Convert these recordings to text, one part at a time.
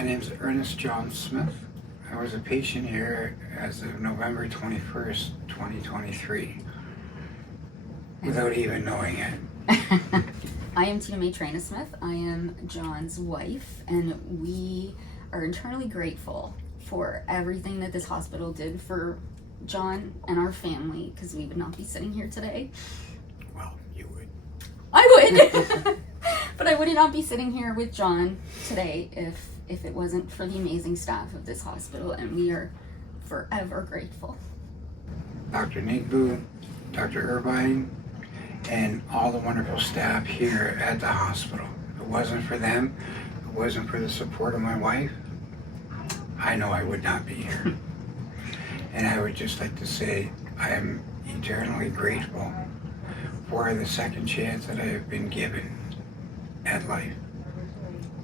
My name is Ernest John Smith. I was a patient here as of November 21st, 2023, without even knowing it. I am Tina Mae Traina Smith. I am John's wife, and we are eternally grateful for everything that this hospital did for John and our family, because we would not be sitting here today. Well, you would. I would! But I would not be sitting here with John today if it wasn't for the amazing staff of this hospital, and we are forever grateful. Dr. Nigbu, Dr. Irvine, and all the wonderful staff here at the hospital. If it wasn't for them, if it wasn't for the support of my wife, I know I would not be here. And I would just like to say I am eternally grateful for the second chance that I have been given at life.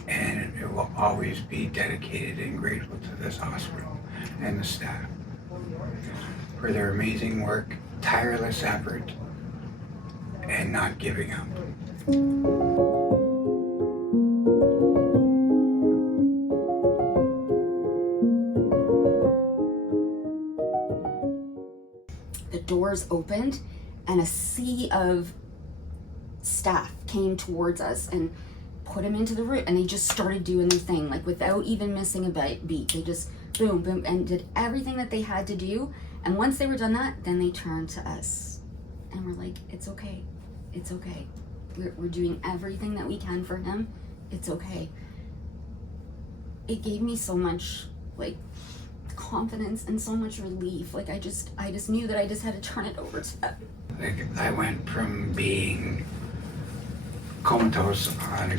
And it will always be dedicated and grateful to this hospital and the staff for their amazing work, tireless effort, and not giving up. The doors opened and a sea of staff came towards us and put him into the room, and they just started doing their thing, like without even missing a beat. They just boom, boom, and did everything that they had to do. And once they were done that, then they turned to us and we're like, it's okay. It's okay. We're doing everything that we can for him. It's okay. It gave me so much like confidence and so much relief. Like I just knew that I just had to turn it over to them. Like I went from being comatose on a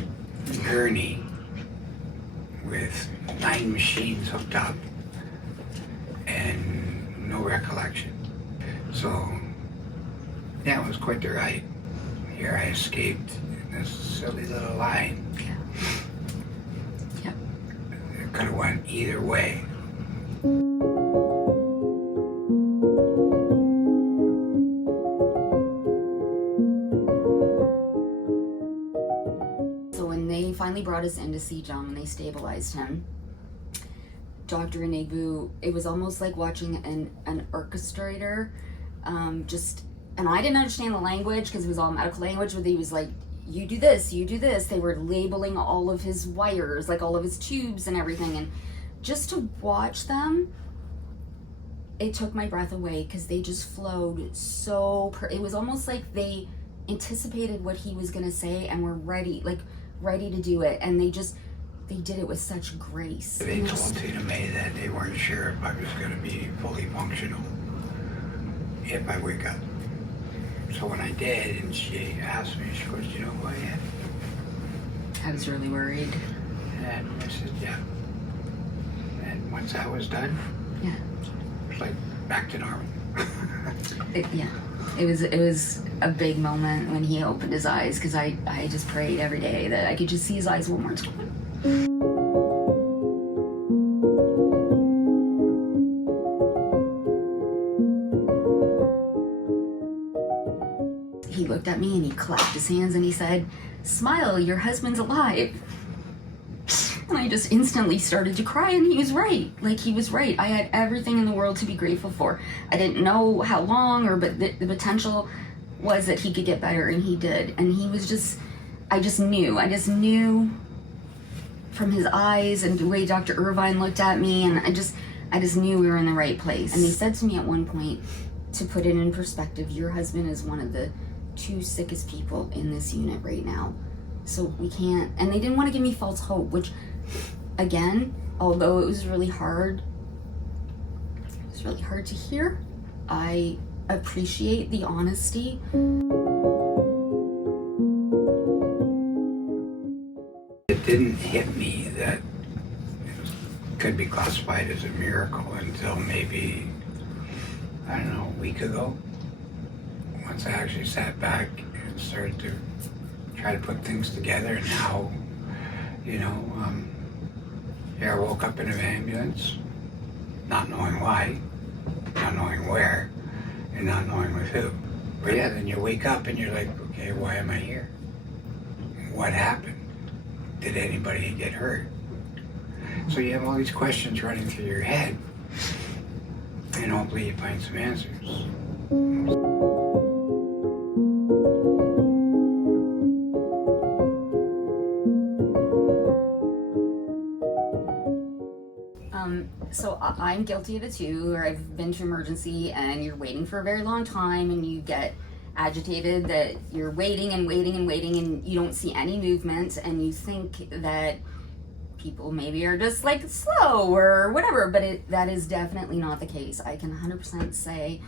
gurney with 9 machines hooked up and no recollection. So yeah, it was quite the ride. Here I escaped in this silly little line. Yeah. It could have went either way. So when they finally brought us in to see John, when they stabilized him, Dr. Inegbu, it was almost like watching an orchestrator, and I didn't understand the language because it was all medical language, but he was like, you do this, you do this. They were labeling all of his wires, like all of his tubes and everything. And just to watch them, it took my breath away because they just flowed so, it was almost like they anticipated what he was going to say and were ready to do it. And they did it with such grace. They told Tina Mae that they weren't sure if I was going to be fully functional if I wake up. So when I did, and she asked me, she goes, "Do you know who I am?" I was really worried. And I said, "Yeah." And once that was done, Yeah. it was like back to normal. It was a big moment when he opened his eyes, because I just prayed every day that I could just see his eyes one more time. He looked at me and he clapped his hands and he said, "Smile, your husband's alive." And I just instantly started to cry, and he was right. Like, he was right. I had everything in the world to be grateful for. I didn't know how long, but the potential was that he could get better, and he did. And he was just, I just knew from his eyes and the way Dr. Irvine looked at me, and I just knew we were in the right place. And they said to me at one point, to put it in perspective, your husband is one of the 2 sickest people in this unit right now. So we can't, and they didn't want to give me false hope, which, again, although it was really hard to hear, I appreciate the honesty. It didn't hit me that it could be classified as a miracle until maybe, I don't know, a week ago. Once I actually sat back and started to try to put things together, and now, here I woke up in an ambulance, not knowing why, not knowing where, and not knowing with who. But yeah, then you wake up and you're like, okay, why am I here? What happened? Did anybody get hurt? So you have all these questions running through your head, and hopefully you find some answers. So I'm guilty of it too, or I've been to emergency and you're waiting for a very long time and you get agitated that you're waiting and waiting and waiting and you don't see any movement and you think that people maybe are just like slow or whatever, but that is definitely not the case. I can 100% say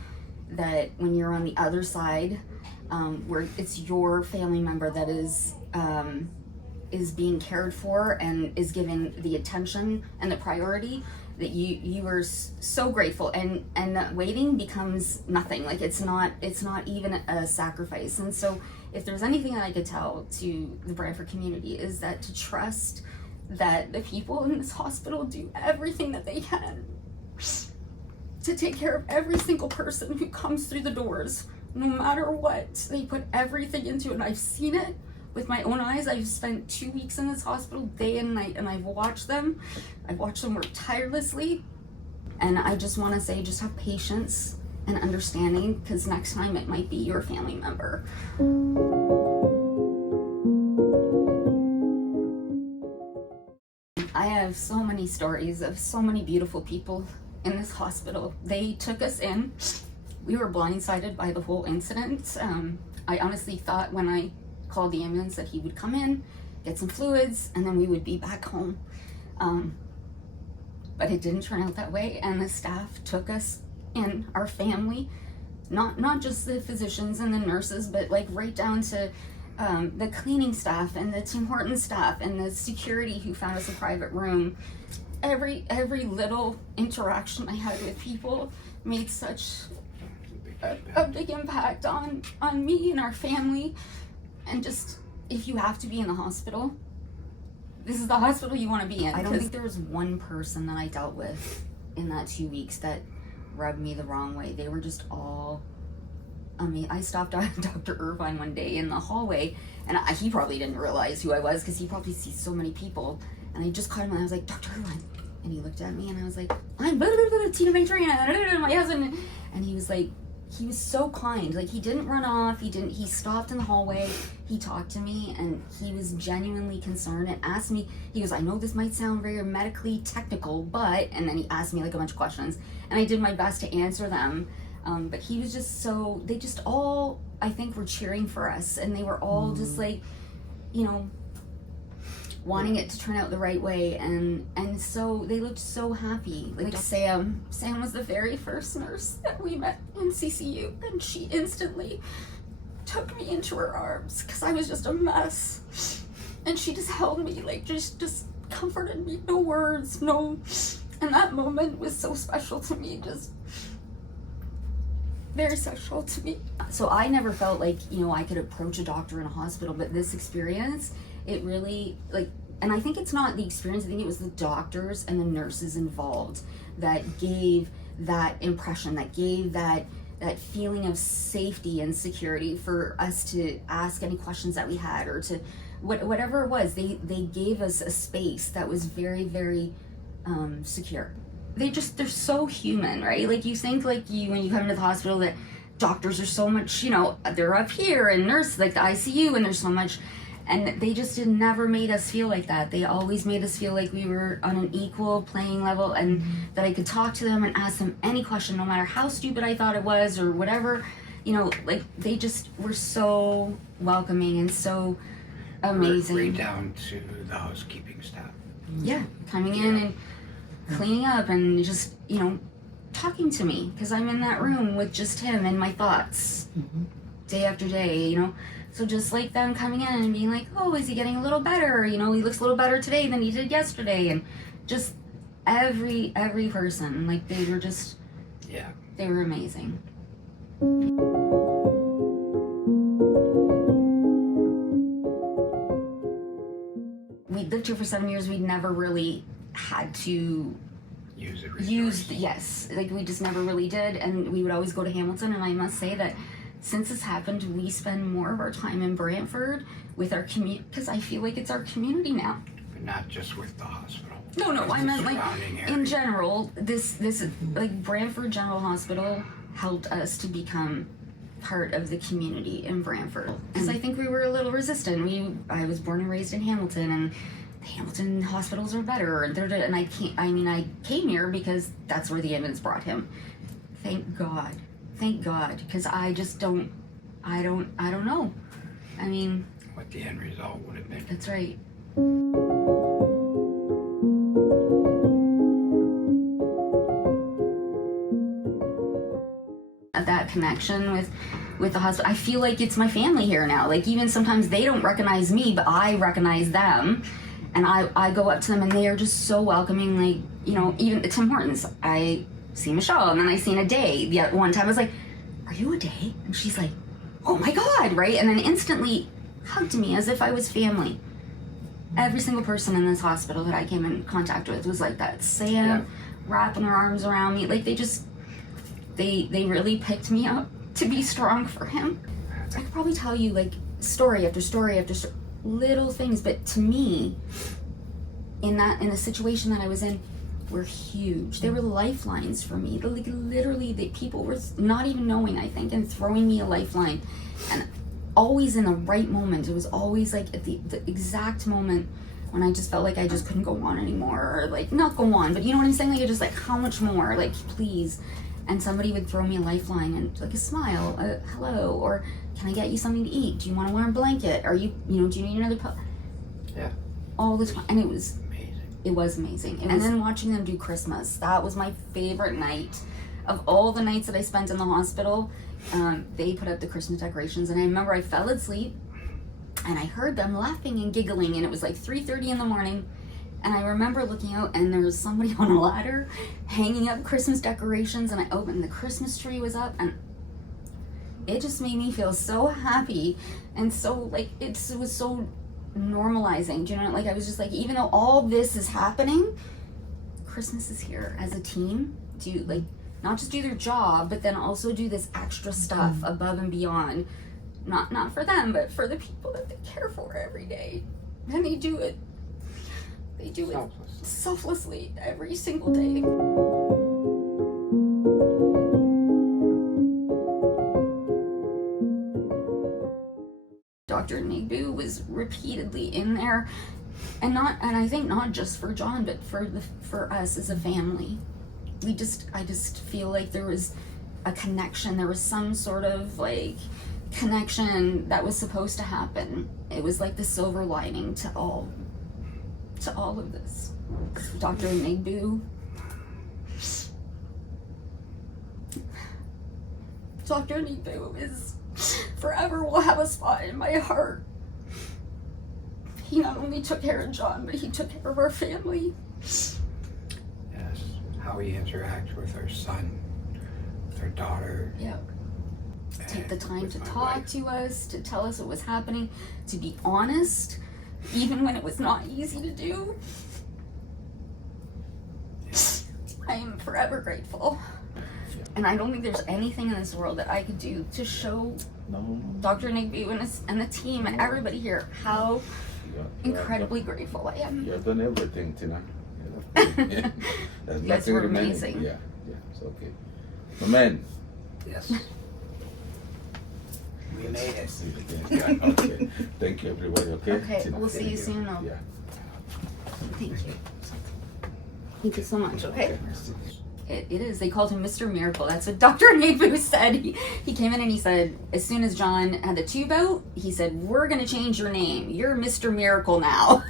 that when you're on the other side, where it's your family member that is being cared for and is given the attention and the priority, that you are so grateful, and that waiting becomes nothing. Like it's not even a sacrifice. And so if there's anything that I could tell to the Brantford community is that to trust that the people in this hospital do everything that they can to take care of every single person who comes through the doors, no matter what. They put everything into it, and I've seen it with my own eyes. I've spent 2 weeks in this hospital day and night, and I've watched them work tirelessly. And I just want to say, just have patience and understanding, because next time it might be your family member. I have so many stories of so many beautiful people in this hospital. They took us in. We were blindsided by the whole incident. I honestly thought when I called the ambulance that he would come in, get some fluids, and then we would be back home. But it didn't turn out that way, and the staff took us in, our family, not just the physicians and the nurses, but like right down to the cleaning staff and the Tim Hortons staff and the security who found us a private room. Every little interaction I had with people made such a big impact on me and our family. And just, if you have to be in the hospital, this is the hospital you want to be in. I don't think there was one person that I dealt with in that 2 weeks that rubbed me the wrong way. They were just all, I mean, I stopped on Dr. Irvine one day in the hallway, and he probably didn't realize who I was because he probably sees so many people. And I just caught him and I was like, Dr. Irvine. And he looked at me and I was like, I'm Tina Matrina, my husband. And he was like, he was so kind. Like, he didn't run off. He stopped in the hallway. He talked to me, and he was genuinely concerned and asked me, he goes, I know this might sound very medically technical, but, and then he asked me like a bunch of questions, and I did my best to answer them. But he was just so, they just all, I think, were cheering for us, and they were all just like, you know, wanting it to turn out the right way, and so they looked so happy. Like Sam was the very first nurse that we met in CCU, and she instantly took me into her arms because I was just a mess, and she just held me, like just comforted me. No words, no. And that moment was so special to me, just very special to me. So I never felt like, you know, I could approach a doctor in a hospital, but this experience, it really, like, and I think it's not the experience, I think it was the doctors and the nurses involved that gave that impression, that gave that feeling of safety and security for us to ask any questions that we had, or to whatever it was. They gave us a space that was very, very secure. They're so human, right? Like, you think, like, when you come into the hospital, that doctors are so much, you know, they're up here, and nurses, like the ICU, and there's so much. And they just never made us feel like that. They always made us feel like we were on an equal playing level, and that I could talk to them and ask them any question, no matter how stupid I thought it was or whatever. You know, like, they just were so welcoming and so amazing. Right down to the housekeeping staff. Yeah, coming in and cleaning up and just, you know, talking to me, because I'm in that room with just him and my thoughts day after day, you know. So just like them coming in and being like, oh, is he getting a little better? You know, he looks a little better today than he did yesterday. And just every person, like, they were just, they were amazing. We lived here for 7 years. We'd never really had to yes, like, we just never really did. And we would always go to Hamilton, and I must say that since this happened, we spend more of our time in Brantford with our community, because I feel like it's our community now. But not just with the hospital. No, Just I the meant like surrounding area. in general, this like Brantford General Hospital helped us to become part of the community in Brantford. Because I think we were a little resistant. I was born and raised in Hamilton, and the Hamilton hospitals are better. And I came here because that's where the ambulance brought him. Thank God, because I just don't know. I mean, What the end result would have been. that's right. That connection with the hospital, I feel like it's my family here now. Like, even sometimes they don't recognize me, but I recognize them, and I go up to them and they are just so welcoming. Like, you know, even at Tim Hortons, I see Michelle, and then I seen a day. The one time I was like, "Are you a day?" And she's like, "Oh my God," right? And then instantly hugged me as if I was family. Every single person in this hospital that I came in contact with was like that. Sam wrapping her arms around me, like they really picked me up to be strong for him. I could probably tell you like story after story after little things, but to me, in the situation that I was in, were huge. They were lifelines for me. Like, literally, people were not even knowing, I think, and throwing me a lifeline, and always in the right moment. It was always like at the exact moment when I just felt like I just couldn't go on anymore, or like not go on, but you know what I'm saying? Like, you're just like, how much more? Like, please. And somebody would throw me a lifeline and like a smile, a hello, or can I get you something to eat? Do you want a warm blanket? Are you do you need another Yeah. all the time. And it was Amazing. amazing. And then watching them do Christmas, that was my favorite night. Of all the nights that I spent in the hospital, they put up the Christmas decorations, and I remember I fell asleep and I heard them laughing and giggling, and it was like 3:30 in the morning, and I remember looking out and there was somebody on a ladder hanging up Christmas decorations, and I opened, the Christmas tree was up, and it just made me feel so happy, and so like it was so normalizing. Do you know, like I was just like, even though all this is happening, Christmas is here as a team to like not just do their job, but then also do this extra stuff above and beyond, not for them, but for the people that they care for every day. And they do it selflessly every single day. Dr. Nigbu was repeatedly in there, and I think not just for John, but for us as a family. I just feel like there was a connection. There was some sort of like connection that was supposed to happen. It was like the silver lining to all of this. Dr. Nigbu. Dr. Nigbu is forever will have a spot in my heart. He not only took care of John, but he took care of our family. Yes. How we interact with our son, with our daughter. Yeah. Take the time with to my talk wife. to us, to tell us what was happening, to be honest, even when it was not easy to do. I am forever grateful. And I don't think there's anything in this world that I could do to show Dr. Nigbu and the team and everybody here how incredibly grateful I am. You have done everything, Tina. You guys were amazing. Yeah, it's okay. Amen. Yes. We made it. Yeah, okay. Thank you, everybody. Okay. Okay, Tina, we'll see thank you soon, though. Yeah. Thank you. Thank you so much, okay? It is. They called him Mr. Miracle. That's what Dr. Nigbu said. He came in and he said, as soon as John had the tube out, he said, "We're going to change your name. You're Mr. Miracle now."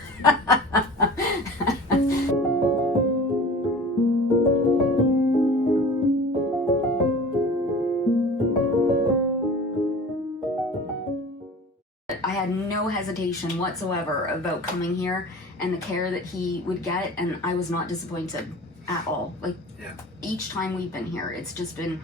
I had no hesitation whatsoever about coming here and the care that he would get, and I was not disappointed at all. Like, Yeah. each time we've been here, it's just been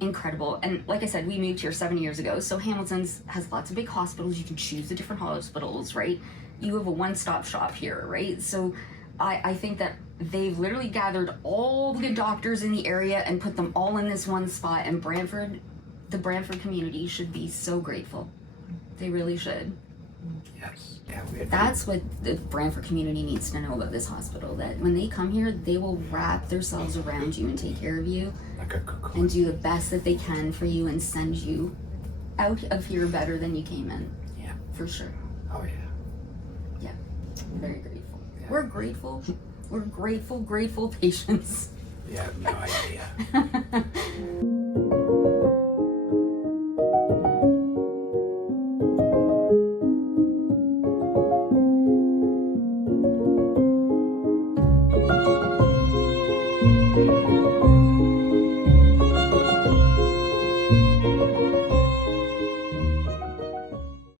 incredible. And like I said, we moved here 7 years ago, so Hamilton's has lots of big hospitals. You can choose the different hospitals, right? You have a one-stop shop here, right? So I think that they've literally gathered all the good doctors in the area and put them all in this one spot, and the Brantford community should be so grateful. They really should. Yes. Yeah, That's what the Brantford community needs to know about this hospital. That when they come here, they will wrap themselves around you and take care of you like a cocoon. and do the best that they can for you and send you out of here better than you came in. Yeah. For sure. Oh yeah. Very grateful. Yeah. We're grateful. We're grateful patients. You have no idea.